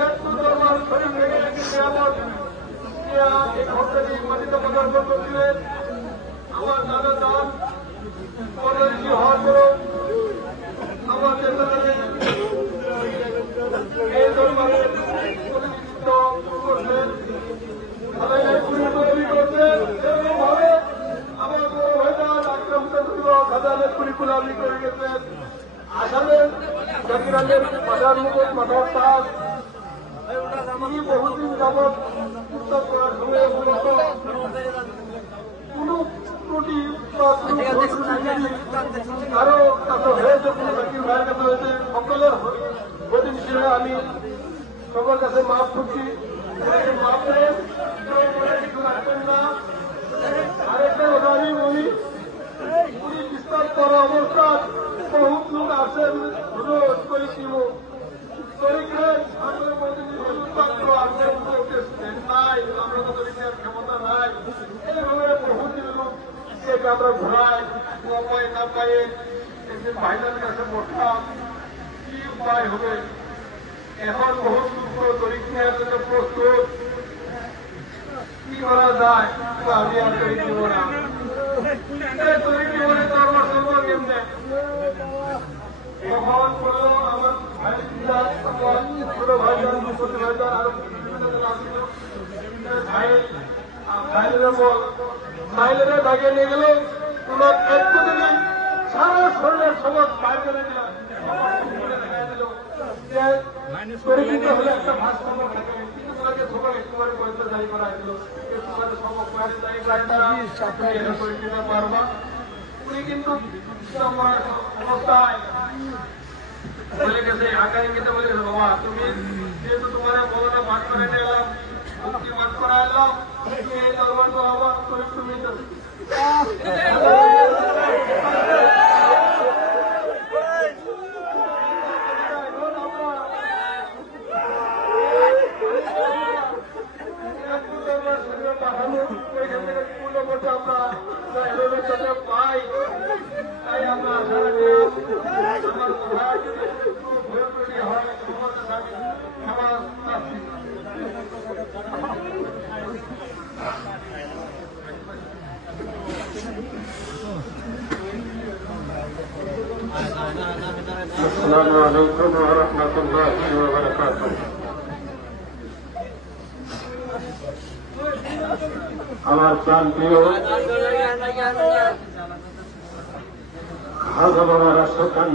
হিন্দু ধর্মের শরীর থেকে একটি নিয়ামত এই ঘটনাটি মাটিতে পদার্পণ করছিলেন আমার দাদা দান পরবর্তী হওয়ার পরও আমার নেতাদের এই ধর্মের প্রতিনিধিত্ব করছেন এরকমভাবে আমার বড় ভাইরা ডাক্তার খাদানের পরিকুলামি করে গেছেন আসামের জাকির আলীর মাথার মুকুট মাথার তাজ তিনি বহুদিন যাবৎ উত্তর করার সময় মূলত কোন ত্রুটি বা আরো কাছে হয়েছে কোন জাকির ভাইয়ের কাছে হয়েছে সকলের প্রতি হিসেবে আমি সবার কাছে মাফ করছি মাফ কিছু রাখবেন না আরেকটা কথা আমি বলি উনি বিস্তার করা অবস্থা বহুত লোক আসেন ক্ষমতা নাই এইভাবে বহুদিন লোক আমরা ঘোরাই সময় না পাইয়ে ভাইদের কাছে বসলাম কি উপায় হবে এখন বহুত সূত্র তরিক নেওয়ার জন্য প্রস্তুত কি করা যায় আমি আর তরিক দেব না তরিক জীবনে দরবার করবো কেমনে তখন বললো আমার ভাইলেরা ভাগে নিয়ে গেল তোমার এক কোটি সারা শরীরের সমস্ত বাইর করে দিলাম হলে একটা ভারসাম্য থাকে কিন্তু তোমাকে সকালে তোমার পয়সা জারি করা হয়েছিল পারবা উনি কিন্তু অবস্থায় বলে গেছে আঁকা ইঙ্গিতে বলে বাবা তুমি যেহেতু তোমার বলটা ভাগ করে নিয়ে এলাম মুক্তি ভাগ করা এলাম তুমি এই দরবার তো আবার তুমি আমরা পাই তাই আমরা আশা রাখলাম হয় السلام عليكم ورحمة الله وبركاته আমার প্রান্তীয় খাজা বাবা রাষ্ট্রকান